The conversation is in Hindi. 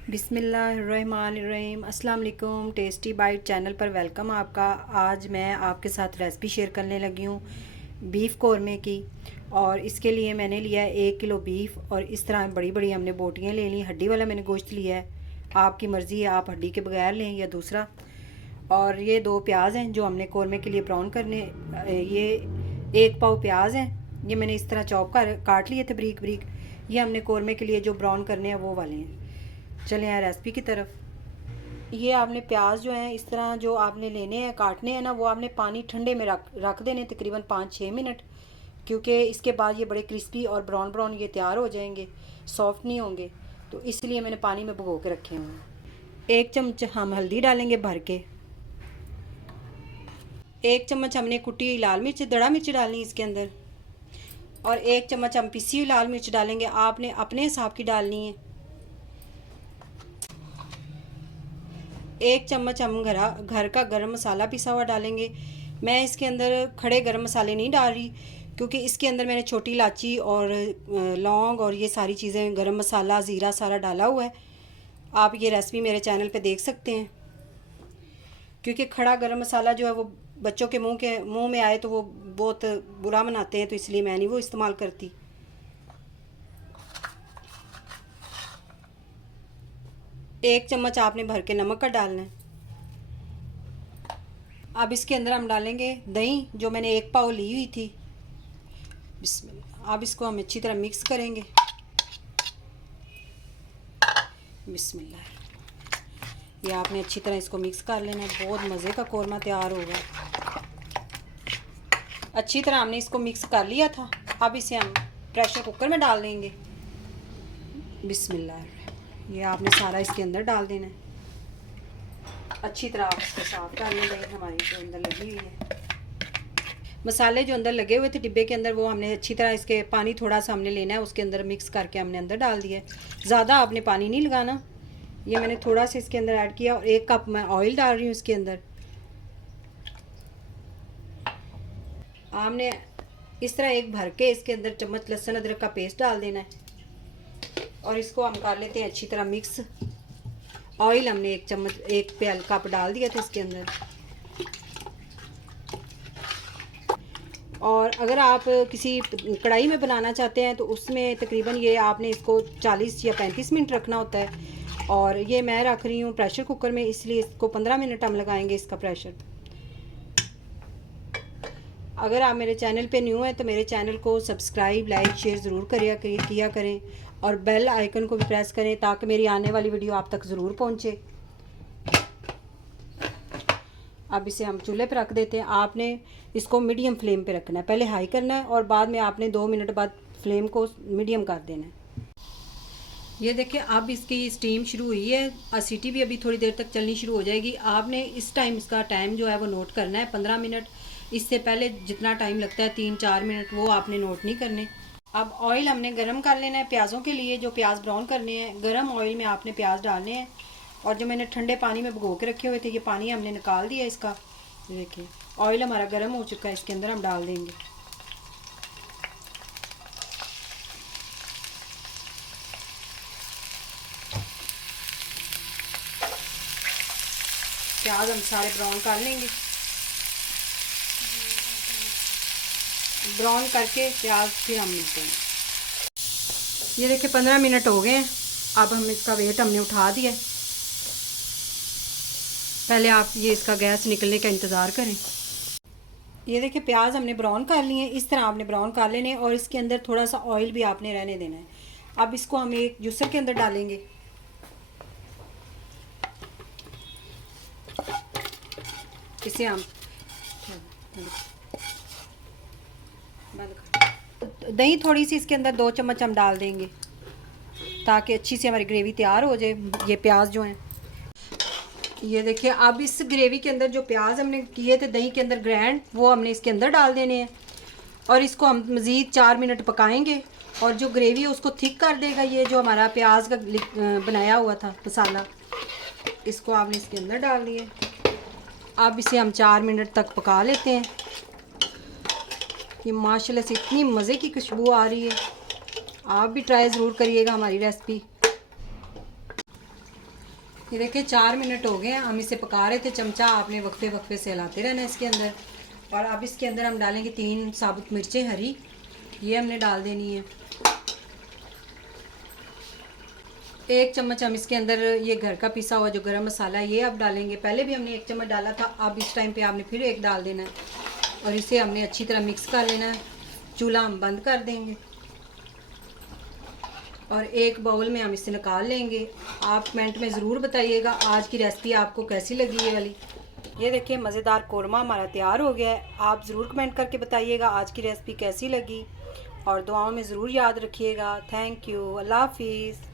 बिस्मिल्लाहिर्रहमानिर्रहीम। अस्सलाम वालेकुम। टेस्टी बाइट चैनल पर वेलकम आपका। आज मैं आपके साथ रेसिपी शेयर करने लगी हूँ बीफ़ कौरमे की। और इसके लिए मैंने लिया है 1 किलो बीफ़ और इस तरह बड़ी बड़ी हमने बोटियाँ ले ली। हड्डी वाला मैंने गोश्त लिया है, आपकी मर्ज़ी है, आप हड्डी के बगैर लें या दूसरा। और ये 2 प्याज हैं जो हमने कौरमे के लिए ब्राउन करने। ये 1 पाव प्याज हैं, ये मैंने इस तरह चॉप कर काट लिए थे बारीक बारीक। ये हमने कौरमे के लिए जो ब्राउन करने हैं वो वाले हैं। चले हैं रेसिपी की तरफ। ये आपने प्याज जो हैं इस तरह जो आपने लेने हैं काटने हैं ना, वो आपने पानी ठंडे में रख देने तकरीबन 5-6 मिनट, क्योंकि इसके बाद ये बड़े क्रिस्पी और ब्राउन ब्राउन ये तैयार हो जाएंगे, सॉफ्ट नहीं होंगे। तो इसलिए मैंने पानी में भिगो के रखे हुए हैं। 1 चम्मच हम हल्दी डालेंगे भर के। 1 चम्मच हमने कुटी लाल मिर्च दड़ा मिर्च डालनी इसके अंदर। और 1 चम्मच हम पिसी हुई लाल मिर्च डालेंगे, आपने अपने हिसाब की डालनी है। 1 चम्मच हम घर का गरम मसाला पिसा हुआ डालेंगे। मैं इसके अंदर खड़े गरम मसाले नहीं डाल रही, क्योंकि इसके अंदर मैंने छोटी इलायची और लौंग और ये सारी चीज़ें, गरम मसाला, ज़ीरा सारा डाला हुआ है। आप ये रेसिपी मेरे चैनल पे देख सकते हैं। क्योंकि खड़ा गरम मसाला जो है वो बच्चों के मुंह में आए तो वो बहुत बुरा मनाते हैं, तो इसलिए मैं नहीं वो इस्तेमाल करती। एक चम्मच आपने भर के नमक का डालना है। अब इसके अंदर हम डालेंगे दही जो मैंने 1 पाव ली हुई थी। बिस्मिल्लाह। अब इसको हम अच्छी तरह मिक्स करेंगे। बिस्मिल्लाह। ये आपने अच्छी तरह इसको मिक्स कर लेना है, बहुत मज़े का कौरमा तैयार होगा। अच्छी तरह हमने इसको मिक्स कर लिया था। अब इसे हम प्रेशर कुकर में डाल देंगे। बिस्मिल्लाह। ये आपने सारा इसके अंदर डाल देना है। अच्छी तरह आप इसको साफ कर लेंगे। हमारी जो अंदर लगी हुई है मसाले जो अंदर लगे हुए थे डिब्बे के अंदर, वो हमने अच्छी तरह इसके पानी थोड़ा सा हमने लेना है, उसके अंदर मिक्स करके हमने अंदर डाल दिया है। ज़्यादा आपने पानी नहीं लगाना। ये मैंने थोड़ा सा इसके अंदर ऐड किया और 1 कप मैं ऑयल डाल रही हूँ इसके अंदर। आपने इस तरह एक भर के इसके अंदर चम्मच लहसुन अदरक का पेस्ट डाल देना है और इसको हम कर लेते हैं अच्छी तरह मिक्स। ऑयल हमने 1 प्याला कप डाल दिया था इसके अंदर। और अगर आप किसी कढ़ाई में बनाना चाहते हैं तो उसमें तकरीबन ये आपने इसको 40 या 35 मिनट रखना होता है। और ये मैं रख रही हूँ प्रेशर कुकर में, इसलिए इसको 15 मिनट हम लगाएंगे इसका प्रेशर। अगर आप मेरे चैनल पे न्यू हैं तो मेरे चैनल को सब्सक्राइब, लाइक, शेयर ज़रूर किया करें और बेल आइकन को भी प्रेस करें ताकि मेरी आने वाली वीडियो आप तक ज़रूर पहुँचे। अब इसे हम चूल्हे पर रख देते हैं। आपने इसको मीडियम फ्लेम पे रखना है, पहले हाई करना है और बाद में आपने 2 मिनट बाद फ्लेम को मीडियम कर देना है। ये देखिए अब इसकी स्टीम शुरू हुई है, सीटी भी अभी थोड़ी देर तक चलनी शुरू हो जाएगी। आपने इस टाइम इसका टाइम जो है वो नोट करना है 15 मिनट। इससे पहले जितना टाइम लगता है 3-4 मिनट, वो आपने नोट नहीं करने। अब ऑयल हमने गरम कर लेना है प्याज़ों के लिए। जो प्याज ब्राउन करने हैं, गरम ऑयल में आपने प्याज डालने हैं। और जो मैंने ठंडे पानी में भिगो के रखे हुए थे, ये पानी हमने निकाल दिया इसका। देखिए ऑयल हमारा गर्म हो चुका है, इसके अंदर हम डाल देंगे। प्याज हम सारे ब्राउन कर लेंगे। ब्राउन करके प्याज फिर हम मिलते हैं। ये देखिए 15 मिनट हो गए हैं। अब हम इसका वेट हमने उठा दिया। पहले आप ये इसका गैस निकलने का इंतज़ार करें। ये देखिए प्याज हमने ब्राउन कर लिए हैं, इस तरह आपने ब्राउन कर लेने और इसके अंदर थोड़ा सा ऑयल भी आपने रहने देना है। अब इसको हम एक जूसर के अंदर डालेंगे। इसे हम दही थोड़ी सी इसके अंदर 2 चम्मच हम डाल देंगे ताकि अच्छी सी हमारी ग्रेवी तैयार हो जाए। ये प्याज जो हैं, ये देखिए अब इस ग्रेवी के अंदर जो प्याज हमने किए थे दही के अंदर ग्रैंड, वो हमने इसके अंदर डाल देने हैं और इसको हम मज़ीद 4 मिनट पकाएंगे। और जो ग्रेवी है उसको थिक कर देगा ये जो हमारा प्याज का बनाया हुआ था मसाला, इसको आपने इसके अंदर डाल दिए। अब इसे हम 4 मिनट तक पका लेते हैं। ये माशाल्लाह से इतनी मज़े की खुशबू आ रही है, आप भी ट्राई ज़रूर करिएगा हमारी रेसिपी। ये देखिए 4 मिनट हो गए हैं, हम इसे पका रहे थे। चमचा आपने वक्फे वक्फे से हिलाते रहना इसके अंदर। और अब इसके अंदर हम डालेंगे 3 साबुत मिर्चें हरी, ये हमने डाल देनी है। 1 चम्मच हम इसके अंदर ये घर का पिसा हुआ जो गरम मसाला है ये अब डालेंगे। पहले भी हमने 1 चम्मच डाला था, अब इस टाइम पे आपने फिर 1 डाल देना है और इसे हमने अच्छी तरह मिक्स कर लेना है। चूल्हा हम बंद कर देंगे और एक बाउल में हम इसे निकाल लेंगे। आप कमेंट में ज़रूर बताइएगा आज की रेसिपी आपको कैसी लगी ये वाली। ये देखिए मज़ेदार कोरमा हमारा तैयार हो गया है। आप ज़रूर कमेंट करके बताइएगा आज की रेसिपी कैसी लगी और दुआओं में ज़रूर याद रखिएगा। Thank you. अल्लाह हाफिज़।